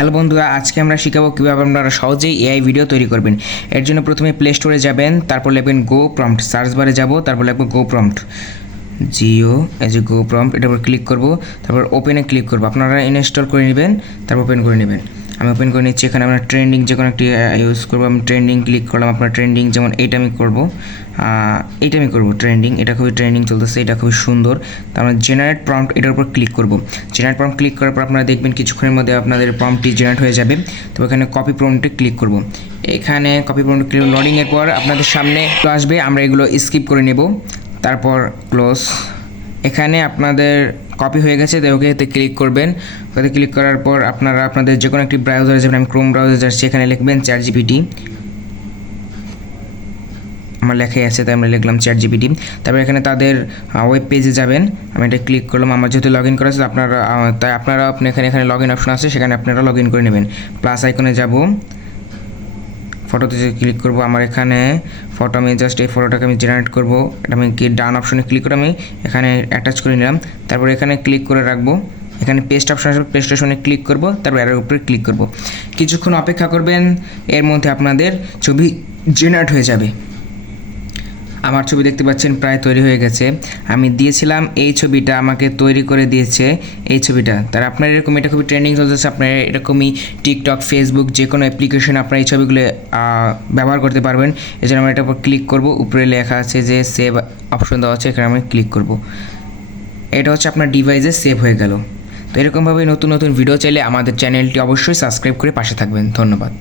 Hello বন্ধুরা, আজকে আমরা শিখাবো কীভাবে আপনারা সহজেই এআই ভিডিও তৈরি করবেন। এর জন্য প্রথমে প্লে স্টোরে যাবেন, তারপর লিখবেন গো প্রম্পট, সার্চ বারে যাব, তারপর লিখবো go prompt, geo as a go prompt, এটার উপর ক্লিক করব, তারপর ওপেনে ক্লিক করব। আপনারা ইনস্টল করে নেবেন, তারপর ওপেন করে নেবেন। আমি ওপেন করে নিচ্ছি। এখানে আমরা ট্রেন্ডিং যে কোনো একটি ইউজ করবো। আমি ট্রেন্ডিং ক্লিক করলাম। আপনার ট্রেন্ডিং যেমন এইটা আমি করবো, ট্রেন্ডিং, এটা খুবই ট্রেন্ডিং চলতেছে, এটা খুবই সুন্দর। তারপর জেনারেট প্রম্পট, এটার উপর ক্লিক করব। জেনারেট প্রম্পট ক্লিক করার পর আপনারা দেখবেন কিছুক্ষণের মধ্যে আপনাদের প্রম্পটটি জেনারেট হয়ে যাবে। তো এখানে কপি প্রম্পটে ক্লিক করব। এখানে কপি প্রম্পট ক্লিক লোডিংয়ের পর আপনাদের সামনে আসবে, আমরা এগুলো স্কিপ করে নেব, তারপর ক্লোজ। এখানে আপনাদের কপি হয়ে গেছে, তো ওকেতে ক্লিক করবেন। ওকে ক্লিক করার পর আপনারা আপনাদের যে কোনো একটি ব্রাউজারে যাবেন। আমি ক্রোম ব্রাউজারে যাচ্ছি, এখানে লিখবেন চ্যাট জিপিটি। আমার লেখাই আছে, তাই আমরা লিখলাম চ্যাট জিপিটি। তারপর এখানে তাদের ওয়েব পেজে যাবেন। আমি এটা ক্লিক করলাম। আমার যেহেতু লগ ইন করা আছে, আপনারা এখানে লগ ইন অপশন আছে, সেখানে আপনারা লগ ইন করে নেবেন। প্লাস আইকনে যাব, ফটোতে ক্লিক করব। আমার এখানে ফটো, আমি জাস্ট এই ফটোটাকে আমি জেনারেট করব। এটা আমি ডান অপশনে ক্লিক করে আমি এখানে অ্যাটাচ করে নিলাম। তারপর এখানে ক্লিক করে রাখবো। এখানে পেস্ট অপশন আসবে, পেস্ট অপশনে ক্লিক করব, তারপর এর উপরে ক্লিক করব। কিছুক্ষণ অপেক্ষা করবেন, এর মধ্যে আপনাদের ছবি জেনারেট হয়ে যাবে। আমার ছবি দেখতে পাচ্ছেন প্রায় তৈরি হয়ে গেছে। আমি দিয়েছিলাম এই ছবিটা, আমাকে তৈরি করে দিয়েছে এই ছবিটা। তার আপনার এরকম, এটা খুবই ট্রেন্ডিং চলতেছে। আপনার এরকমই টিকটক, ফেসবুক, যে কোনো অ্যাপ্লিকেশন আপনার এই ছবিগুলো ব্যবহার করতে পারবেন। এই জন্য আমরা এটার উপর ক্লিক করব। উপরে লেখা আছে যে সেভ অপশন দেওয়া আছে, এখানে আমি ক্লিক করব। এটা হচ্ছে আপনার ডিভাইসে সেভ হয়ে গেল। তো এরকমভাবে নতুন নতুন ভিডিও চাইলে আমাদের চ্যানেলটি অবশ্যই সাবস্ক্রাইব করে পাশে থাকবেন। ধন্যবাদ।